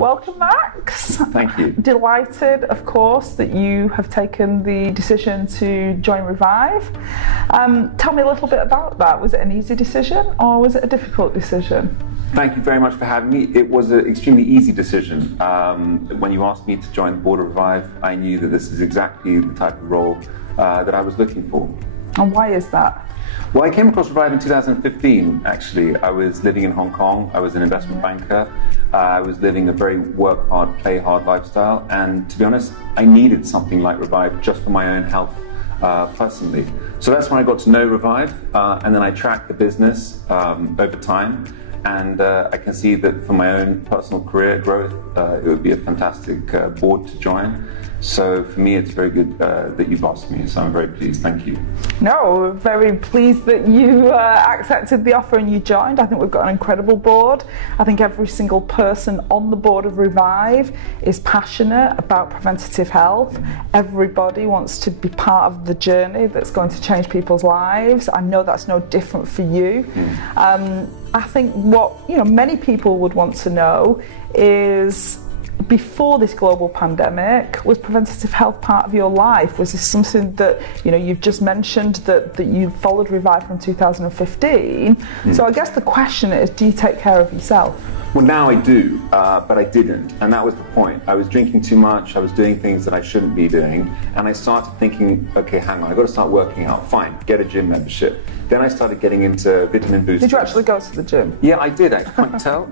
Welcome, Max. Thank you. Delighted, of course, that you have taken the decision to join REVIV. Tell me a little bit about that. Was it an easy decision or was it a difficult decision? Thank you very much for having me. It was an extremely easy decision. When you asked me to join the board of REVIV, I knew that this is exactly the type of role that I was looking for. And why is that? Well, I came across REVIV in 2015, actually. I was living in Hong Kong. I was an investment banker. I was living a very work hard, play hard lifestyle. And to be honest, I needed something like REVIV just for my own health personally. So that's when I got to know REVIV. And then I tracked the business over time. And I can see that for my own personal career growth, it would be a fantastic board to join. So for me, it's very good that you've asked me, so I'm very pleased. Thank you. No, we're very pleased that you accepted the offer and you joined. I think we've got an incredible board. I think every single person on the board of REVIV is passionate about preventative health. Everybody wants to be part of the journey that's going to change people's lives. I know that's no different for you. I think what many people would want to know is, before this global pandemic, was preventative health part of your life? Was this something that, you've just mentioned that you followed REVIV from 2015. So I guess the question is, do you take care of yourself? Well, now I do, but I didn't, and that was the point. I was drinking too much, I was doing things that I shouldn't be doing, and I started thinking, okay, hang on, I've got to start working out. Fine, get a gym membership. Then I started getting into vitamin boosters. Did you actually go to the gym? Yeah, I did, I can't tell.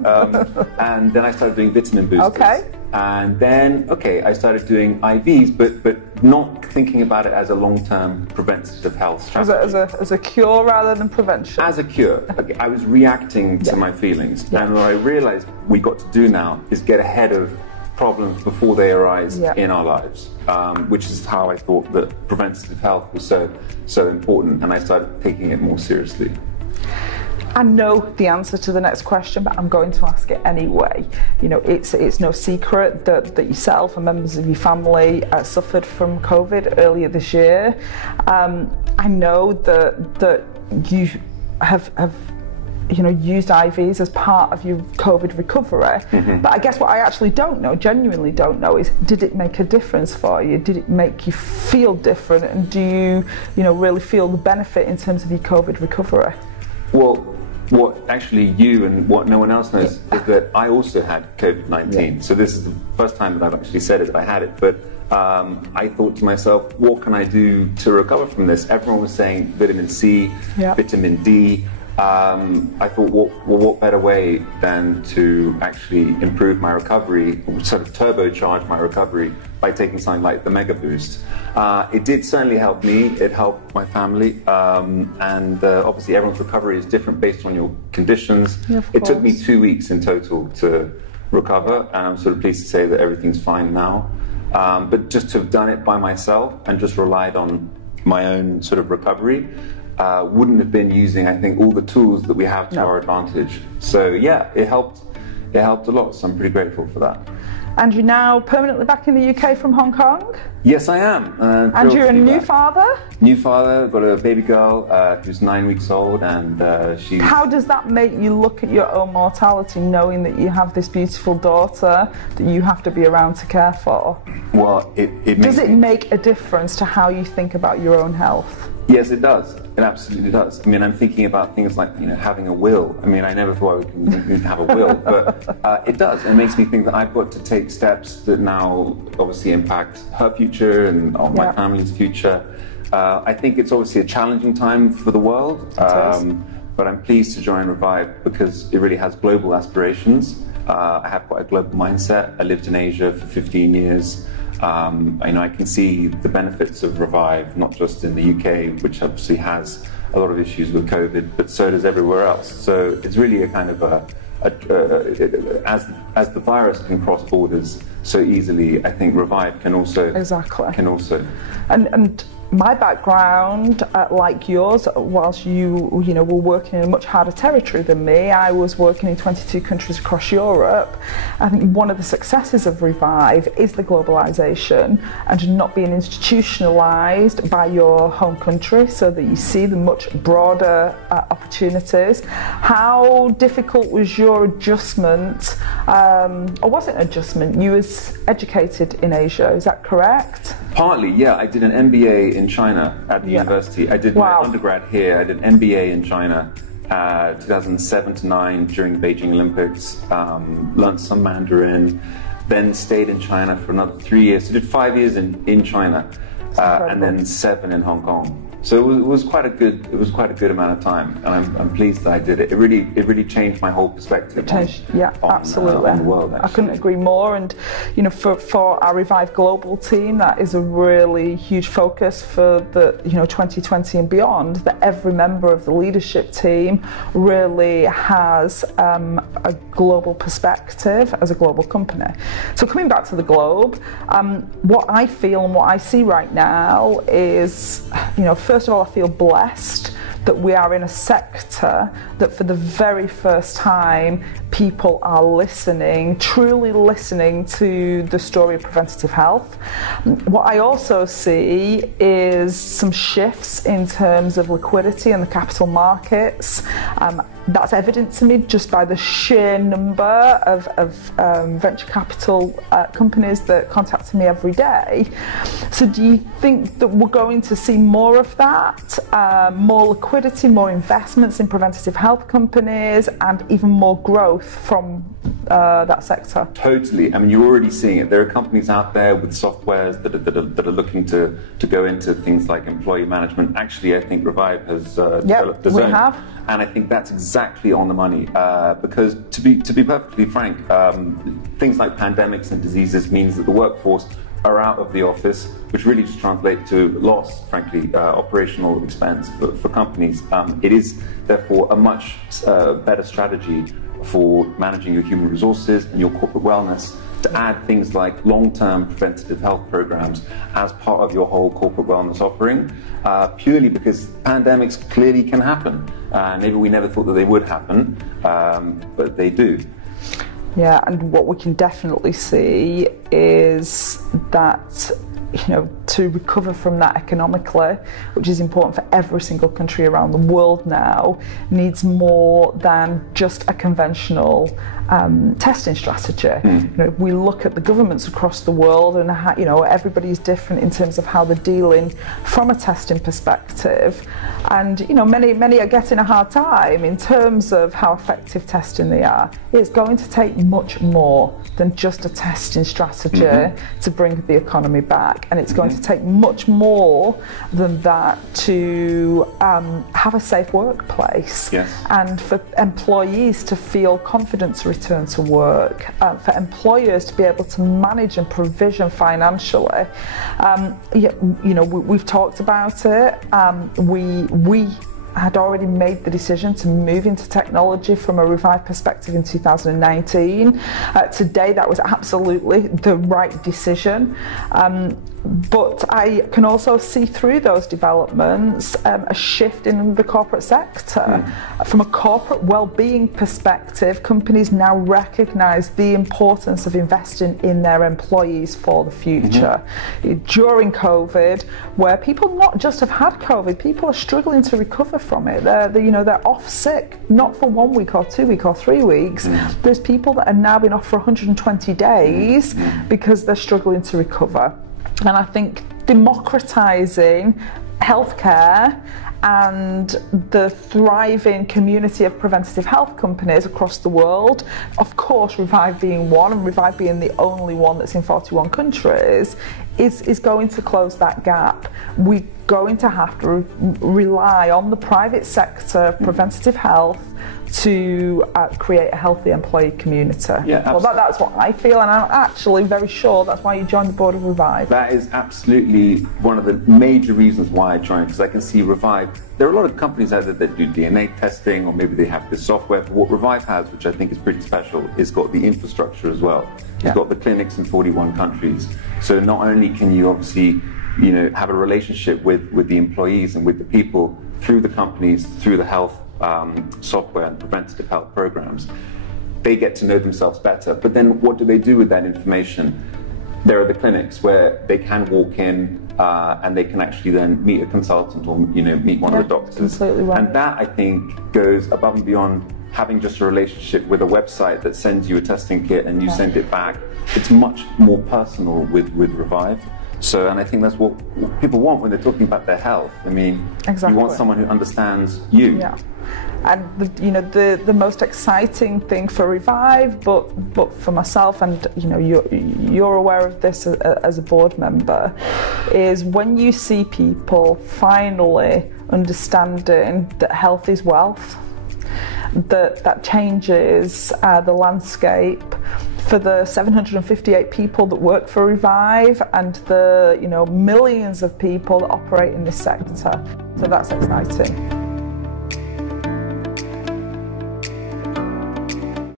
And then I started doing vitamin boosters. Okay. And then, I started doing IVs, but not thinking about it as a long-term preventative health strategy. As a cure rather than prevention? As a cure. I was reacting to my feelings. And what I realized we got to do now is get ahead of problems before they arise in our lives, which is how I thought that preventative health was so important, and I started taking it more seriously. I know the answer to the next question, but I'm going to ask it anyway. It's no secret that yourself and members of your family suffered from COVID earlier this year. I know that you have used IVs as part of your COVID recovery. But I guess what I actually genuinely don't know is, did it make a difference for you? Did it make you feel different? And do you really feel the benefit in terms of your COVID recovery? Well, what actually you and what no one else knows is that I also had COVID-19. So this is the first time that I've actually said it, that I had it. But I thought to myself, what can I do to recover from this? Everyone was saying vitamin C, vitamin D. I thought, what better way than to actually improve my recovery, sort of turbocharge my recovery by taking something like the Mega Boost. It did certainly help me, it helped my family, and obviously everyone's recovery is different based on your conditions. It took me 2 weeks in total to recover, and I'm sort of pleased to say that everything's fine now. But just to have done it by myself and just relied on my own sort of recovery, wouldn't have been using, I think, all the tools that we have to our advantage. So yeah, it helped a lot, so I'm pretty grateful for that. And you're now permanently back in the UK from Hong Kong? Yes, I am. And you're a new father? New father, got a baby girl who's 9 weeks old, and she's... How does that make you look at your own mortality, knowing that you have this beautiful daughter that you have to be around to care for? Well, does it make a difference to how you think about your own health? Yes, it does. It absolutely does. I mean, I'm thinking about things like, having a will. I mean, I never thought I would have a will, but it does. It makes me think that I've got to take steps that now obviously impact her future and my family's future. I think it's obviously a challenging time for the world, but I'm pleased to join REVIV because it really has global aspirations. I have quite a global mindset. I lived in Asia for 15 years. I can see the benefits of REVIV, not just in the UK, which obviously has a lot of issues with COVID, but so does everywhere else. So it's really a kind of as the virus can cross borders so easily, I think REVIV can also. Exactly. Can also. And My background, like yours, whilst you were working in a much harder territory than me, I was working in 22 countries across Europe. I think one of the successes of REVIV is the globalisation and not being institutionalised by your home country, so that you see the much broader opportunities. How difficult was your adjustment, or was it an adjustment? You was educated in Asia, is that correct? Partly, yeah. I did an MBA in China at the university. I did my undergrad here. I did an MBA in China 2007 to 9 during the Beijing Olympics. Learned some Mandarin, then stayed in China for another 3 years. So did 5 years in China, and then 7 in Hong Kong. So it was quite a good amount of time, and I'm pleased that I did it. It really changed my whole perspective. Absolutely. On the world. Actually. I couldn't agree more. And for our REVIV Global team, that is a really huge focus for the 2020 and beyond. That every member of the leadership team really has a global perspective as a global company. So coming back to the globe, what I feel and what I see right now is, first of all, I feel blessed that we are in a sector that for the very first time people are listening, truly listening to the story of preventative health. What I also see is some shifts in terms of liquidity in the capital markets. That's evident to me just by the sheer number of venture capital companies that contact me every day. So do you think that we're going to see more of that, more liquidity, more investments in preventative health companies, and even more growth from that sector? Totally. I mean, you're already seeing it. There are companies out there with softwares that are looking to go into things like employee management. Actually, I think REVIV has developed the zone. And I think that's exactly on the money, because to be perfectly frank, things like pandemics and diseases means that the workforce are out of the office, which really just translates to loss, frankly, operational expense for companies. It is therefore a much better strategy for managing your human resources and your corporate wellness to add things like long-term preventative health programs as part of your whole corporate wellness offering, purely because pandemics clearly can happen. Maybe we never thought that they would happen, but they do. Yeah, and what we can definitely see is that to recover from that economically, which is important for every single country around the world now, needs more than just a conventional testing strategy. If we look at the governments across the world, and how, everybody's different in terms of how they're dealing from a testing perspective, and many are getting a hard time in terms of how effective testing they are. It's going to take much more than just a testing strategy to bring the economy back, and it's going to take much more than that to have a safe workplace, and for employees to feel confident to return to work, for employers to be able to manage and provision financially. We've talked about it. We had already made the decision to move into technology from a REVIV perspective in 2019. Today, that was absolutely the right decision. But I can also see through those developments a shift in the corporate sector. From a corporate well-being perspective, companies now recognise the importance of investing in their employees for the future. During COVID, where people not just have had COVID, people are struggling to recover from it. They're off sick, not for 1 week or 2 weeks or 3 weeks. There's people that have now been off for 120 days because they're struggling to recover. And I think democratising healthcare and the thriving community of preventative health companies across the world, of course REVIV being one, and REVIV being the only one that's in 41 countries, is going to close that gap. We're going to have to rely on the private sector of preventative health to create a healthy employee community. Well, that's what I feel, and I'm actually very sure that's why you joined the board of REVIV. That is absolutely one of the major reasons why I joined, because I can see REVIV. There are a lot of companies out there that do DNA testing, or maybe they have this software. But what REVIV has, which I think is pretty special, is got the infrastructure as well. It's got the clinics in 41 countries. So not only can you obviously have a relationship with the employees and with the people through the companies, through the health software and preventative health programs. They get to know themselves better. But then what do they do with that information? There are the clinics where they can walk in and they can actually then meet a consultant or meet one of the doctors. Completely right. And that, I think, goes above and beyond having just a relationship with a website that sends you a testing kit and you send it back. It's much more personal with REVIV. So, and I think that's what people want when they're talking about their health. I mean, exactly. You want someone who understands you. Yeah. And the most exciting thing for REVIV, but for myself, and you're aware of this as a board member, is when you see people finally understanding that health is wealth, that changes the landscape for the 758 people that work for REVIV and the millions of people that operate in this sector. So that's exciting.